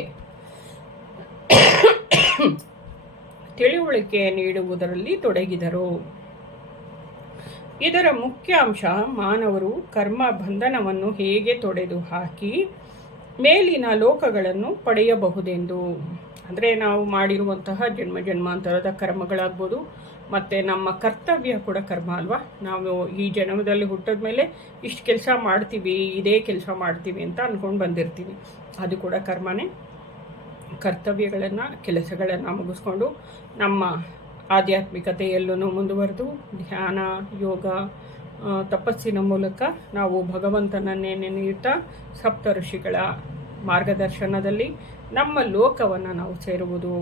ತಿಳುವಳಿಕೆ ನೀಡುವುದರಲ್ಲಿ ತೊಡಗಿದರು. ಇದರ ಮುಖ್ಯ ಅಂಶ ಮಾನವರು ಕರ್ಮ ಬಂಧನವನ್ನು ಹೇಗೆ ತೊಡೆದು ಹಾಕಿ ಮೇಲಿನ ಲೋಕಗಳನ್ನು ಪಡೆಯಬಹುದೆಂದು. ಅಂದರೆ ನಾವು ಮಾಡಿರುವಂತಹ ಜನ್ಮ ಜನ್ಮಾಂತರದ ಕರ್ಮಗಳಾಗ್ಬೋದು, ಮತ್ತು ನಮ್ಮ ಕರ್ತವ್ಯ ಕೂಡ ಕರ್ಮ ಅಲ್ವಾ? ನಾವು ಈ ಜನ್ಮದಲ್ಲಿ ಹುಟ್ಟಿದ ಮೇಲೆ ಇಷ್ಟು ಕೆಲಸ ಮಾಡ್ತೀವಿ, ಇದೇ ಕೆಲಸ ಮಾಡ್ತೀವಿ ಅಂತ ಅಂದ್ಕೊಂಡು ಬಂದಿರ್ತೀವಿ. ಅದು ಕೂಡ ಕರ್ಮನೇ. ಕರ್ತವ್ಯಗಳನ್ನು, ಕೆಲಸಗಳನ್ನು ಮುಗಿಸ್ಕೊಂಡು ನಮ್ಮ ಆಧ್ಯಾತ್ಮಿಕತೆಯಲ್ಲೂ ಮುಂದುವರೆದು, ಧ್ಯಾನ, ಯೋಗ ತಪಸ್ಸಿನ ಮೂಲಕ ನಾವು ಭಗವಂತನನ್ನೇ ನೆನೆಯುತ್ತಾ ಸಪ್ತ ಋಷಿಗಳ ಮಾರ್ಗದರ್ಶನದಲ್ಲಿ ನಮ್ಮ ಲೋಕವನ್ನು ನಾವು ಸೇರುವುದು.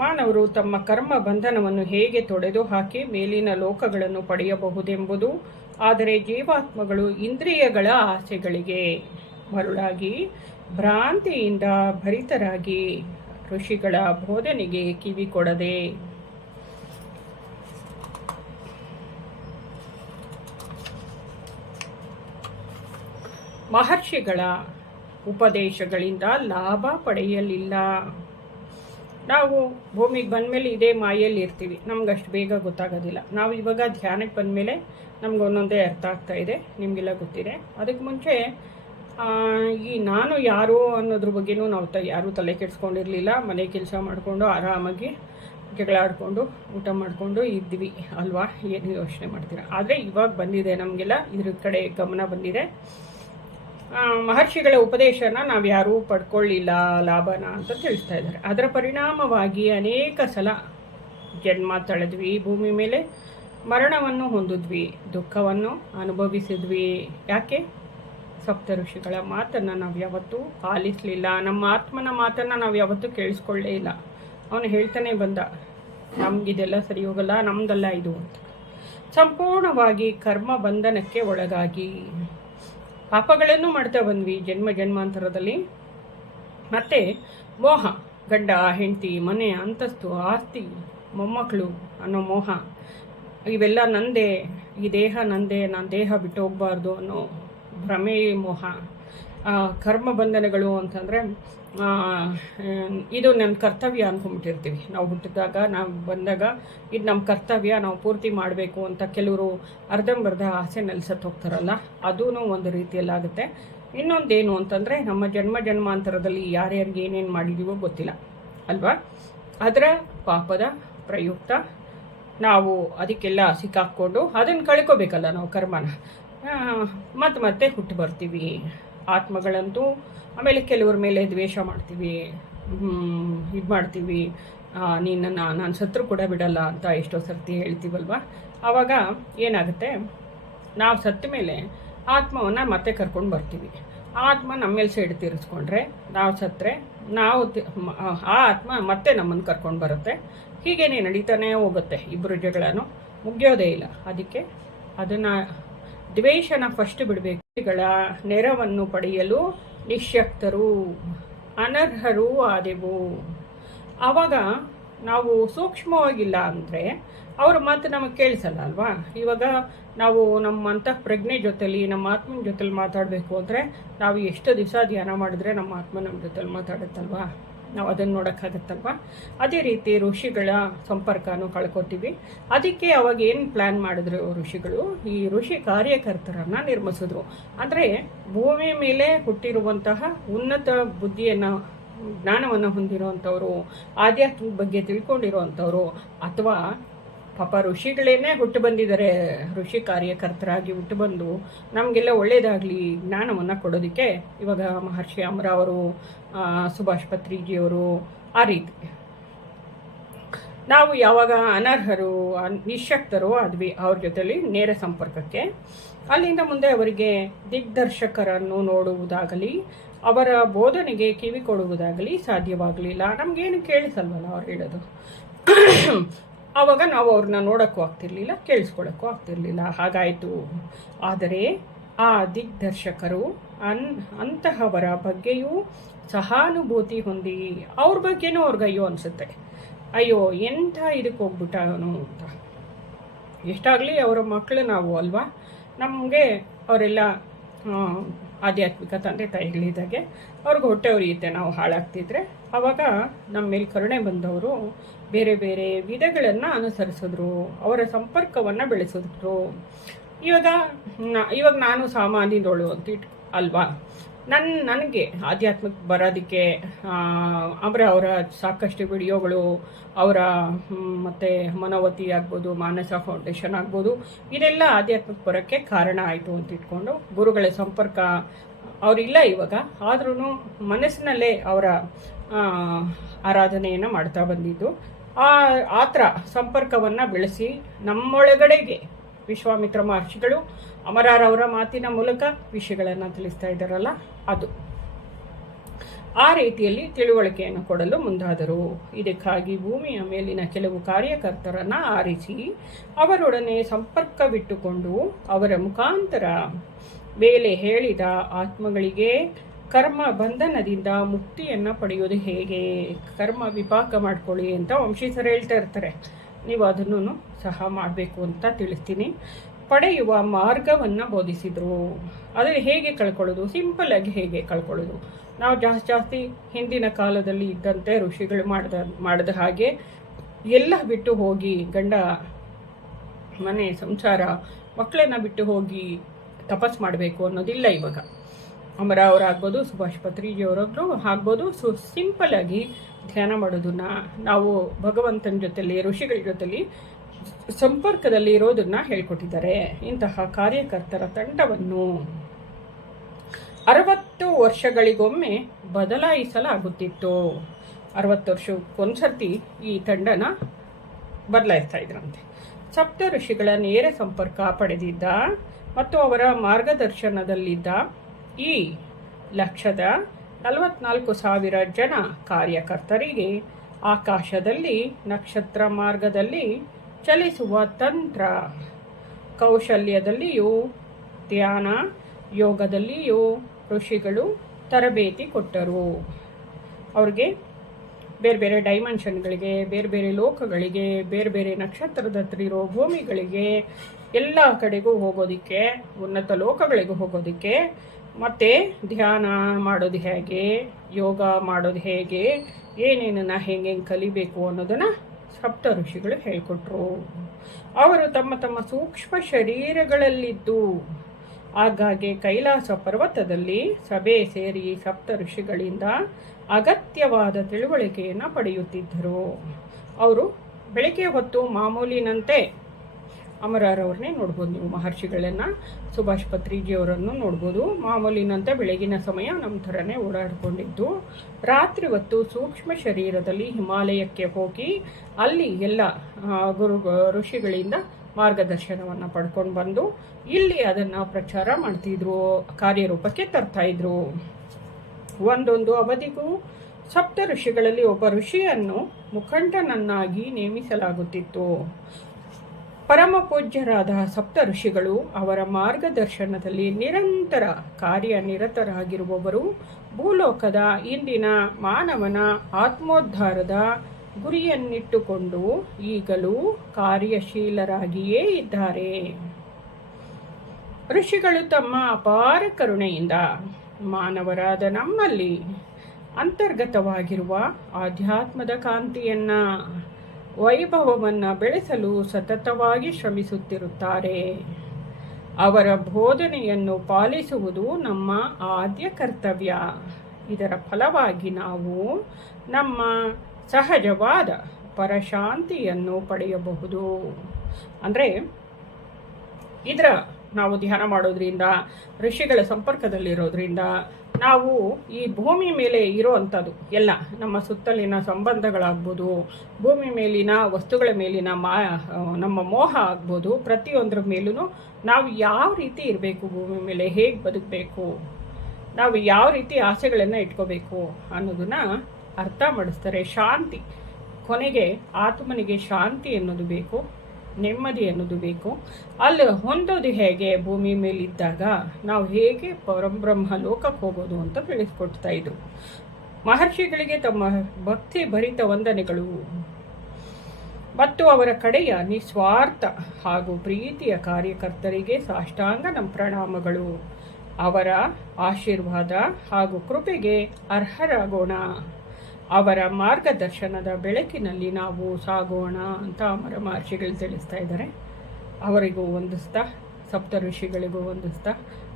ಮಾನವರು ತಮ್ಮ ಕರ್ಮ ಬಂಧನವನ್ನು ಹೇಗೆ ತೊಡೆದು ಹಾಕಿ ಮೇಲಿನ ಲೋಕಗಳನ್ನು ಪಡೆಯಬಹುದೆಂಬುದು, ಆದರೆ ಜೀವಾತ್ಮಗಳು ಇಂದ್ರಿಯಗಳ ಆಸೆಗಳಿಗೆ ಮರುಳಾಗಿ ಭ್ರಾಂತಿಯಿಂದ ಭರಿತರಾಗಿ ಋಷಿಗಳ ಬೋಧನೆಗೆ ಕಿವಿ ಕೊಡದೆ. ಮಹರ್ಷಿಗಳ ಉಪದೇಶಗಳಿಂದ ಲಾಭ ಪಡೆಯಲಿಲ್ಲ. ನಾವು ಭೂಮಿಗೆ ಬಂದಮೇಲೆ ಇದೇ ಮಾಯಲ್ಲಿ ಇರ್ತೀವಿ. ನಮ್ಗೆ ಅಷ್ಟು ಬೇಗ ಗೊತ್ತಾಗೋದಿಲ್ಲ. ನಾವು ಇವಾಗ ಧ್ಯಾನಕ್ಕೆ ಬಂದಮೇಲೆ ನಮ್ಗೆ ಒಂದೊಂದೇ ಅರ್ಥ ಆಗ್ತಾ ಇದೆ. ನಿಮಗೆಲ್ಲ ಗೊತ್ತಿದೆ. ಅದಕ್ಕೆ ಮುಂಚೆ ಈ ನಾನು ಯಾರು ಅನ್ನೋದ್ರ ಬಗ್ಗೆನೂ ನಾವು ತ ಯಾರೂ ತಲೆ ಕೆಡಿಸ್ಕೊಂಡಿರಲಿಲ್ಲ. ಮನೆ ಕೆಲಸ ಮಾಡಿಕೊಂಡು ಆರಾಮಾಗಿ ಜಗಳಾಡಿಕೊಂಡು ಊಟ ಮಾಡಿಕೊಂಡು ಇದ್ವಿ ಅಲ್ವಾ? ಏನು ಯೋಚನೆ ಮಾಡ್ತೀರಾ? ಆದರೆ ಇವಾಗ ಬಂದಿದೆ ನಮಗೆಲ್ಲ. ಇದ್ರ ಕಡೆ ಗಮನ ಬಂದಿದೆ. ಮಹರ್ಷಿಗಳ ಉಪದೇಶನ ನಾವು ಯಾರೂ ಪಡ್ಕೊಳ್ಳಿಲ್ಲ, ಲಾಭನ ಅಂತ ತಿಳಿಸ್ತಾ ಇದ್ದಾರೆ. ಅದರ ಪರಿಣಾಮವಾಗಿ ಅನೇಕ ಸಲ ಜನ್ಮ ತಳೆದ್ವಿ. ಭೂಮಿ ಮೇಲೆ ಮರಣವನ್ನು ಹೊಂದಿದ್ವಿ, ದುಃಖವನ್ನು ಅನುಭವಿಸಿದ್ವಿ. ಯಾಕೆ? ಸಪ್ತ ಋಷಿಗಳ ಮಾತನ್ನು ನಾವು ಯಾವತ್ತೂ ಪಾಲಿಸಲಿಲ್ಲ. ನಮ್ಮ ಆತ್ಮನ ಮಾತನ್ನು ನಾವು ಯಾವತ್ತೂ ಕೇಳಿಸ್ಕೊಳ್ಳೇ ಇಲ್ಲ. ಅವನು ಹೇಳ್ತಾನೆ ಬಂದ, ನಮಗಿದೆಲ್ಲ ಸರಿ ಹೋಗಲ್ಲ, ನಮ್ದಲ್ಲ ಇದು ಅಂತ. ಸಂಪೂರ್ಣವಾಗಿ ಕರ್ಮ ಬಂಧನಕ್ಕೆ ಒಳಗಾಗಿ ಪಾಪಗಳನ್ನು ಮಾಡ್ತಾ ಬಂದ್ವಿ ಜನ್ಮ ಜನ್ಮಾಂತರದಲ್ಲಿ. ಮತ್ತೆ ಮೋಹ, ಗಂಡ, ಹೆಂಡತಿ, ಮನೆ, ಅಂತಸ್ತು, ಆಸ್ತಿ ಮೊಮ್ಮಕ್ಕಳು ಅನ್ನೋ ಮೋಹ, ಇವೆಲ್ಲ ನಂದೇ, ಈ ದೇಹ ನಂದೇ, ನಾನು ದೇಹ ಬಿಟ್ಟು ಹೋಗಬಾರ್ದು ಅನ್ನೋ ಭ್ರಮೆ ಮೋಹ ಕರ್ಮ ಬಂಧನಗಳು ಅಂತಂದರೆ ಇದು ನನ್ನ ಕರ್ತವ್ಯ ಅಂದ್ಕೊಂಬಿಟ್ಟಿರ್ತೀವಿ ನಾವು ಹುಟ್ಟಿದಾಗ, ನಾವು ಬಂದಾಗ ಇದು ನಮ್ಮ ಕರ್ತವ್ಯ, ನಾವು ಪೂರ್ತಿ ಮಾಡಬೇಕು ಅಂತ ಕೆಲವರು ಅರ್ಧಂಬರ್ಧ ಆಸೆ ನೆಲೆಸತ್ತು ಹೋಗ್ತಾರಲ್ಲ ಅದೂ ಒಂದು ರೀತಿಯಲ್ಲಾಗುತ್ತೆ. ಇನ್ನೊಂದೇನು ಅಂತಂದರೆ, ನಮ್ಮ ಜನ್ಮ ಜನ್ಮಾಂತರದಲ್ಲಿ ಯಾರ್ಯಾರಿಗೆ ಏನೇನು ಮಾಡಿದೀವೋ ಗೊತ್ತಿಲ್ಲ, ಅಲ್ವಾ? ಅದರ ಪಾಪದ ಪ್ರಯುಕ್ತ ನಾವು ಅದಕ್ಕೆಲ್ಲ ಸಿಕ್ಕಾಕ್ಕೊಂಡು ಅದನ್ನು ಕಳ್ಕೊಬೇಕಲ್ಲ ನಾವು ಕರ್ಮನ. ಮತ್ತೆ ಮತ್ತೆ ಹುಟ್ಟು ಬರ್ತೀವಿ. ಆತ್ಮಗಳಂತೂ ಆಮೇಲೆ ಕೆಲವ್ರ ಮೇಲೆ ದ್ವೇಷ ಮಾಡ್ತೀವಿ. ಇದು ಮಾಡ್ತೀವಿ. ನಿನ್ನ, ನಾನು ಸತ್ರು ಕೂಡ ಬಿಡಲ್ಲ ಅಂತ ಎಷ್ಟೋ ಸರ್ತಿ ಹೇಳ್ತೀವಲ್ವಾ? ಆವಾಗ ಏನಾಗುತ್ತೆ? ನಾವು ಸತ್ತ ಮೇಲೆ ಆತ್ಮವನ್ನು ಮತ್ತೆ ಕರ್ಕೊಂಡು ಬರ್ತೀವಿ. ಆತ್ಮ ನಮ್ಮ ಮೇಲೆ ಸೈಡ್ ತೀರಿಸ್ಕೊಂಡ್ರೆ ನಾವು ಸತ್ತರೆ ನಾವು ಆ ಆತ್ಮ ಮತ್ತೆ ನಮ್ಮನ್ನು ಕರ್ಕೊಂಡು ಬರುತ್ತೆ. ಹೀಗೇನೆ ನಡೀತಾನೇ ಹೋಗುತ್ತೆ ಇಬ್ಬರು ಜಗಳನು. ಮುಗಿಯೋದೇ ಇಲ್ಲ. ಅದಕ್ಕೆ ಅದನ್ನು ದ್ವೇಷನ ಫಸ್ಟ್ ಬಿಡಬೇಕುಗಳ ನೆರವನ್ನು ಪಡೆಯಲು ನಿಶಕ್ತರು ಅನರ್ಹರು ಆದೆವು. ಆವಾಗ ನಾವು ಸೂಕ್ಷ್ಮವಾಗಿಲ್ಲ ಅಂದರೆ ಅವರ ಮಾತು ನಮಗೆ ಕೇಳಿಸಲ್ಲ ಅಲ್ವಾ? ಇವಾಗ ನಾವು ನಮ್ಮ ಪ್ರಜ್ಞೆ ಜೊತೆಲಿ, ನಮ್ಮ ಆತ್ಮನ ಜೊತೆಲಿ ಮಾತಾಡಬೇಕು ಅಂದರೆ ನಾವು ಎಷ್ಟು ದಿವಸ ಧ್ಯಾನ ಮಾಡಿದ್ರೆ ನಮ್ಮ ಆತ್ಮ ನಮ್ಮ ಜೊತೆಲಿ ಮಾತಾಡುತ್ತಲ್ವಾ? ನಾವು ಅದನ್ನು ನೋಡೋಕ್ಕಾಗತ್ತಲ್ವ? ಅದೇ ರೀತಿ ಋಷಿಗಳ ಸಂಪರ್ಕನೂ ಕಳ್ಕೊತೀವಿ. ಅದಕ್ಕೆ ಅವಾಗ ಏನು ಪ್ಲ್ಯಾನ್ ಮಾಡಿದ್ರು ಋಷಿಗಳು? ಈ ಋಷಿ ಕಾರ್ಯಕರ್ತರನ್ನು ನಿರ್ಮಿಸಿದ್ರು. ಅಂದರೆ ಭೂಮಿ ಮೇಲೆ ಹುಟ್ಟಿರುವಂತಹ ಉನ್ನತ ಬುದ್ಧಿಯನ್ನು, ಜ್ಞಾನವನ್ನು ಹೊಂದಿರುವಂಥವ್ರು ಆಧ್ಯಾತ್ಮದ ಬಗ್ಗೆ ತಿಳ್ಕೊಂಡಿರುವಂಥವ್ರು, ಅಥವಾ ಪಾಪ ಋಷಿಗಳೇನೆ ಹುಟ್ಟು ಬಂದಿದ್ದಾರೆ. ಋಷಿ ಕಾರ್ಯಕರ್ತರಾಗಿ ಹುಟ್ಟು ಬಂದು ನಮಗೆಲ್ಲ ಒಳ್ಳೆಯದಾಗಲಿ ಜ್ಞಾನವನ್ನು ಕೊಡೋದಕ್ಕೆ ಇವಾಗ ಮಹರ್ಷಿ ಅಮರಾವರು ಸುಭಾಷ್ ಪತ್ರಿಜಿಯವರು ಆ ರೀತಿ. ನಾವು ಯಾವಾಗ ಅನರ್ಹರು ನಿಶಕ್ತರು ಆದ್ವಿ ಅವ್ರ ಜೊತೆಲಿ ನೇರ ಸಂಪರ್ಕಕ್ಕೆ. ಅಲ್ಲಿಂದ ಮುಂದೆ ಅವರಿಗೆ ದಿಗ್ದರ್ಶಕರನ್ನು ನೋಡುವುದಾಗಲಿ, ಅವರ ಬೋಧನೆಗೆ ಕಿವಿ ಕೊಡುವುದಾಗಲಿ ಸಾಧ್ಯವಾಗಲಿಲ್ಲ. ನಮಗೇನು ಕೇಳಿಸಲ್ವಲ್ಲ ಅವ್ರು ಹೇಳೋದು. ಆವಾಗ ನಾವು ಅವ್ರನ್ನ ನೋಡೋಕ್ಕೂ ಆಗ್ತಿರ್ಲಿಲ್ಲ ಕೇಳಿಸ್ಕೊಳ್ಳೋಕ್ಕೂ ಆಗ್ತಿರ್ಲಿಲ್ಲ. ಹಾಗಾಯಿತು. ಆದರೆ ಆ ದಿಗ್ದರ್ಶಕರು ಅನ್, ಅಂತಹವರ ಬಗ್ಗೆಯೂ ಸಹಾನುಭೂತಿ ಹೊಂದಿ ಅವ್ರ ಬಗ್ಗೆನೂ ಅವ್ರಿಗೆ ಅಯ್ಯೋ ಅನಿಸುತ್ತೆ. ಅಯ್ಯೋ, ಎಂಥ ಇದಕ್ಕೆ ಹೋಗ್ಬಿಟ್ಟ ಅವನು ಅಂತ. ಎಷ್ಟಾಗಲಿ ಅವರ ಮಕ್ಕಳು ನಾವು ಅಲ್ವಾ? ನಮಗೆ ಅವರೆಲ್ಲ ಆಧ್ಯಾತ್ಮಿಕ ತಂದೆ ತಾಯಿಗಳಿದ್ದಾಗೆ ಅವ್ರಿಗೆ ಹೊಟ್ಟೆ ಉರಿಯುತ್ತೆ ನಾವು ಹಾಳಾಗ್ತಿದ್ರೆ. ಆವಾಗ ನಮ್ಮ ಮೇಲೆ ಕರುಣೆ ಬಂದವರು ಬೇರೆ ಬೇರೆ ವಿಧಗಳನ್ನು ಅನುಸರಿಸಿದ್ರು, ಅವರ ಸಂಪರ್ಕವನ್ನು ಬೆಳೆಸಿದ್ರು. ಇವಾಗ ಇವಾಗ ನಾನು ಸಾಮಾನ್ಯದೋಳು ಅಂತ ಇಟ್ ಅಲ್ವಾ? ನನ್ನ ನನಗೆ ಆಧ್ಯಾತ್ಮಕ್ಕೆ ಬರೋದಕ್ಕೆ ಅವರ ಅವರ ಸಾಕಷ್ಟು ವಿಡಿಯೋಗಳು, ಅವರ ಮತ್ತು ಮನೋವತಿ ಆಗ್ಬೋದು, ಮಾನಸ ಫೌಂಡೇಶನ್ ಆಗ್ಬೋದು, ಇದೆಲ್ಲ ಆಧ್ಯಾತ್ಮಕ್ಕೆ ಬರೋಕ್ಕೆ ಕಾರಣ ಆಯಿತು ಅಂತ ಇಟ್ಕೊಂಡು ಗುರುಗಳ ಸಂಪರ್ಕ ಅವರಿಲ್ಲ ಇವಾಗ. ಆದ್ರೂ ಮನಸ್ಸಿನಲ್ಲೇ ಅವರ ಆರಾಧನೆಯನ್ನು ಮಾಡ್ತಾ ಬಂದಿದ್ದು. ಆ ಆತ್ರ ಸಂಪರ್ಕವನ್ನ ಬೆಳೆಸಿ ನಮ್ಮೊಳಗಡೆಗೆ ವಿಶ್ವಾಮಿತ್ರ ಮಹರ್ಷಿಗಳು ಅಮರಾರವರ ಮಾತಿನ ಮೂಲಕ ವಿಷಯಗಳನ್ನು ತಿಳಿಸ್ತಾ ಇದ್ದಾರಲ್ಲ ಅದು. ಆ ರೀತಿಯಲ್ಲಿ ತಿಳುವಳಿಕೆಯನ್ನು ಕೊಡಲು ಮುಂದಾದರು. ಇದಕ್ಕಾಗಿ ಭೂಮಿಯ ಮೇಲಿನ ಕೆಲವು ಕಾರ್ಯಕರ್ತರನ್ನ ಆರಿಸಿ ಅವರೊಡನೆ ಸಂಪರ್ಕವಿಟ್ಟುಕೊಂಡು ಅವರ ಮುಖಾಂತರ ಮೇಲೆ ಹೇಳಿದ ಆತ್ಮಗಳಿಗೆ ಕರ್ಮ ಬಂಧನದಿಂದ ಮುಕ್ತಿಯನ್ನು ಪಡೆಯೋದು ಹೇಗೆ? ಕರ್ಮ ವಿಭಾಗ ಮಾಡ್ಕೊಳ್ಳಿ ಅಂತ ವಂಶೀಸರು ಹೇಳ್ತಾ ಇರ್ತಾರೆ. ನೀವು ಅದನ್ನು ಸಹ ಮಾಡಬೇಕು ಅಂತ ತಿಳಿಸ್ತೀನಿ. ಪಡೆಯುವ ಮಾರ್ಗವನ್ನು ಬೋಧಿಸಿದರು. ಆದರೆ ಹೇಗೆ ಕಳ್ಕೊಳ್ಳೋದು? ಸಿಂಪಲ್ ಆಗಿ ಹೇಗೆ ಕಳ್ಕೊಳ್ಳೋದು? ನಾವು ಜಾಸ್ತಿ ಜಾಸ್ತಿ ಹಿಂದಿನ ಕಾಲದಲ್ಲಿ ಇದ್ದಂತೆ ಋಷಿಗಳು ಮಾಡಿದ ಮಾಡಿದ ಹಾಗೆ ಎಲ್ಲ ಬಿಟ್ಟು ಹೋಗಿ ಗಂಡ ಮನೆ ಸಂಸಾರ ಮಕ್ಕಳನ್ನ ಬಿಟ್ಟು ಹೋಗಿ ತಪಸ್ ಮಾಡಬೇಕು ಅನ್ನೋದಿಲ್ಲ ಇವಾಗ. ಅಮರ ಆಗ್ಬೋದು, ಸುಭಾಷ್ ಪತ್ರಿಜಿಯವರಾದ್ರು ಆಗ್ಬೋದು. ಸೊ ಸಿಂಪಲ್ ಆಗಿ ಧ್ಯಾನ ಮಾಡೋದನ್ನ ನಾವು ಭಗವಂತನ ಜೊತೆಲಿ, ಋಷಿಗಳ ಜೊತೆಲಿ ಸಂಪರ್ಕದಲ್ಲಿ ಇರೋದನ್ನ ಹೇಳ್ಕೊಟ್ಟಿದ್ದಾರೆ. ಇಂತಹ ಕಾರ್ಯಕರ್ತರ ತಂಡವನ್ನು ಅರವತ್ತು ವರ್ಷಗಳಿಗೊಮ್ಮೆ ಬದಲಾಯಿಸಲಾಗುತ್ತಿತ್ತು. ಅರವತ್ತು ವರ್ಷಕ್ಕೊಂದ್ಸರ್ತಿ ಈ ತಂಡನ ಬದಲಾಯಿಸ್ತಾ ಇದ್ರಂತೆ. ಸಪ್ತ ಋಷಿಗಳ ನೇರ ಸಂಪರ್ಕ ಪಡೆದಿದ್ದ ಮತ್ತು ಅವರ ಮಾರ್ಗದರ್ಶನದಲ್ಲಿದ್ದ ಈ ಲಕ್ಷದ ನಲವತ್ನಾಲ್ಕು ಸಾವಿರ ಜನ ಕಾರ್ಯಕರ್ತರಿಗೆ ಆಕಾಶದಲ್ಲಿ ನಕ್ಷತ್ರ ಮಾರ್ಗದಲ್ಲಿ ಚಲಿಸುವ ತಂತ್ರ. ಕೌಶಲ್ಯದಲ್ಲಿಯೂ, ಧ್ಯಾನ ಯೋಗದಲ್ಲಿಯೂ ಋಷಿಗಳು ತರಬೇತಿ ಕೊಟ್ಟರು. ಅವ್ರಿಗೆ ಬೇರೆ ಬೇರೆ ಡೈಮೆನ್ಷನ್ಗಳಿಗೆ ಬೇರೆ ಬೇರೆ ಲೋಕಗಳಿಗೆ, ಬೇರೆ ಬೇರೆ ನಕ್ಷತ್ರದ ಹತ್ರ ಭೂಮಿಗಳಿಗೆ ಎಲ್ಲ ಕಡೆಗೂ ಹೋಗೋದಕ್ಕೆ, ಉನ್ನತ ಲೋಕಗಳಿಗೂ ಹೋಗೋದಕ್ಕೆ ಮತ್ತು ಧ್ಯಾನ ಮಾಡೋದು ಹೇಗೆ? ಯೋಗ ಮಾಡೋದು ಹೇಗೆ? ಏನೇನನ್ನು ಹೆಂಗೆ ಕಲಿಬೇಕು ಅನ್ನೋದನ್ನು ಸಪ್ತ ಋಷಿಗಳು ಹೇಳಿಕೊಟ್ರು. ಅವರು ತಮ್ಮ ತಮ್ಮ ಸೂಕ್ಷ್ಮ ಶರೀರಗಳಲ್ಲಿದ್ದು, ಆಗಾಗ್ಗೆ ಕೈಲಾಸ ಪರ್ವತದಲ್ಲಿ ಸಭೆ ಸೇರಿ ಸಪ್ತ ಋಷಿಗಳಿಂದ ಅಗತ್ಯವಾದ ತಿಳುವಳಿಕೆಯನ್ನು ಪಡೆಯುತ್ತಿದ್ದರು. ಅವರು ಬೆಳಗ್ಗೆ ಹೊತ್ತು ಮಾಮೂಲಿನಂತೆ ಅಮರರವ್ರನ್ನೇ ನೋಡ್ಬೋದು ನೀವು ಮಹರ್ಷಿಗಳನ್ನು, ಸುಭಾಷ್ ಪತ್ರಿಜಿಯವರನ್ನು ನೋಡ್ಬೋದು. ಮಾಮೂಲಿನಂತೆ ಬೆಳಗಿನ ಸಮಯ ನಮ್ಮ ಥರನೇ ಓಡಾಡಿಕೊಂಡಿದ್ದು. ರಾತ್ರಿ ಹೊತ್ತು ಸೂಕ್ಷ್ಮ ಶರೀರದಲ್ಲಿ ಹಿಮಾಲಯಕ್ಕೆ ಹೋಗಿ ಅಲ್ಲಿ ಎಲ್ಲ ಗುರು, ಋಷಿಗಳಿಂದ ಮಾರ್ಗದರ್ಶನವನ್ನು ಪಡ್ಕೊಂಡು ಬಂದು ಇಲ್ಲಿ ಅದನ್ನು ಪ್ರಚಾರ ಮಾಡ್ತಿದ್ರು, ಕಾರ್ಯರೂಪಕ್ಕೆ ತರ್ತಾಯಿದ್ರು ಒಂದೊಂದು ಅವಧಿಗೂ ಸಪ್ತ ಋಷಿಗಳಲ್ಲಿ ಒಬ್ಬ ಋಷಿಯನ್ನು ಮುಖಂಡನನ್ನಾಗಿ ನೇಮಿಸಲಾಗುತ್ತಿತ್ತು. ಪರಮ ಪೂಜ್ಯರಾದ ಸಪ್ತ ಋಷಿಗಳು ಅವರ ಮಾರ್ಗದರ್ಶನದಲ್ಲಿ ನಿರಂತರ ಕಾರ್ಯನಿರತರಾಗಿರುವವರು ಭೂಲೋಕದ ಇಂದಿನ ಮಾನವನ ಆತ್ಮೋದ್ಧಾರದ ಗುರಿಯನ್ನಿಟ್ಟುಕೊಂಡು ಈಗಲೂ ಕಾರ್ಯಶೀಲರಾಗಿಯೇ ಇದ್ದಾರೆ. ಋಷಿಗಳು ತಮ್ಮ ಅಪಾರ ಕರುಣೆಯಿಂದ ಮಾನವರಾದ ನಮ್ಮಲ್ಲಿ ಅಂತರ್ಗತವಾಗಿರುವ ಆಧ್ಯಾತ್ಮದ ಕಾಂತಿಯನ್ನ ವೈಭವವನ್ನು ಬೆಳೆಸಲು ಸತತವಾಗಿ ಶ್ರಮಿಸುತ್ತಿರುತ್ತಾರೆ. ಅವರ ಬೋಧನೆಯನ್ನು ಪಾಲಿಸುವುದು ನಮ್ಮ ಆದ್ಯ ಕರ್ತವ್ಯ. ಇದರ ಫಲವಾಗಿ ನಾವು ನಮ್ಮ ಸಹಜವಾದ ಪರಶಾಂತಿಯನ್ನು ಪಡೆಯಬಹುದು. ಅಂದರೆ, ಇದರ ನಾವು ಧ್ಯಾನ ಮಾಡೋದ್ರಿಂದ, ಋಷಿಗಳ ಸಂಪರ್ಕದಲ್ಲಿರೋದ್ರಿಂದ ನಾವು ಈ ಭೂಮಿ ಮೇಲೆ ಇರೋ ಅಂಥದ್ದು ಎಲ್ಲ, ನಮ್ಮ ಸುತ್ತಲಿನ ಸಂಬಂಧಗಳಾಗ್ಬೋದು, ಭೂಮಿ ಮೇಲಿನ ವಸ್ತುಗಳ ಮೇಲಿನ ಮಾ ನಮ್ಮ ಮೋಹ ಆಗ್ಬೋದು, ಪ್ರತಿಯೊಂದರ ಮೇಲೂ ನಾವು ಯಾವ ರೀತಿ ಇರಬೇಕು ಭೂಮಿ ಮೇಲೆ, ಹೇಗೆ ಬದುಕಬೇಕು, ನಾವು ಯಾವ ರೀತಿ ಆಸೆಗಳನ್ನು ಇಟ್ಕೋಬೇಕು ಅನ್ನೋದನ್ನ ಅರ್ಥ ಮಾಡಿಸ್ತಾರೆ. ಶಾಂತಿ, ಕೊನೆಗೆ ಆತ್ಮನಿಗೆ ಶಾಂತಿ ಅನ್ನೋದು ಬೇಕು. ನೆಮ್ಮದಿ ಅನ್ನೋದು ಬೇಕು. ಅಲ್ಲಿ ಹೊಂದೋದು ಹೇಗೆ? ಭೂಮಿ ಮೇಲಿದ್ದಾಗ ನಾವು ಹೇಗೆ ಪರಬ್ರಹ್ಮ ಲೋಕಕ್ಕೆ ಹೋಗೋದು ಅಂತ ತಿಳಿಸ್ಕೊಡ್ತಾ ಇದ್ರು. ಮಹರ್ಷಿಗಳಿಗೆ ತಮ್ಮ ಭಕ್ತಿ ಭರಿತ ವಂದನೆಗಳು. ಮತ್ತು ಅವರ ಕಡೆಯ ನಿಸ್ವಾರ್ಥ ಹಾಗೂ ಪ್ರೀತಿಯ ಕಾರ್ಯಕರ್ತರಿಗೆ ಸಾಷ್ಟಾಂಗ ನಮ್ಮ ಪ್ರಣಾಮಗಳು. ಅವರ ಆಶೀರ್ವಾದ ಹಾಗೂ ಕೃಪೆಗೆ ಅರ್ಹರಾಗೋಣ. ಅವರ ಮಾರ್ಗದರ್ಶನದ ಬೆಳಕಿನಲ್ಲಿ ನಾವು ಸಾಗೋಣ ಅಂತ ಅಮರ ಮಹರ್ಷಿಗಳು ತಿಳಿಸ್ತಾ ಇದ್ದಾರೆ. ಅವರಿಗೂ ಹೊಂದಿಸ್ತಾ ಸಪ್ತ ಋಷಿಗಳಿಗೂ ಹೊಂದಿಸ್ತಾ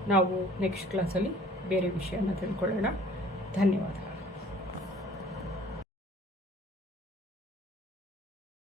ನಾವು ನೆಕ್ಸ್ಟ್ ಕ್ಲಾಸಲ್ಲಿ ಬೇರೆ ವಿಷಯನ ತಿಳ್ಕೊಳ್ಳೋಣ. ಧನ್ಯವಾದ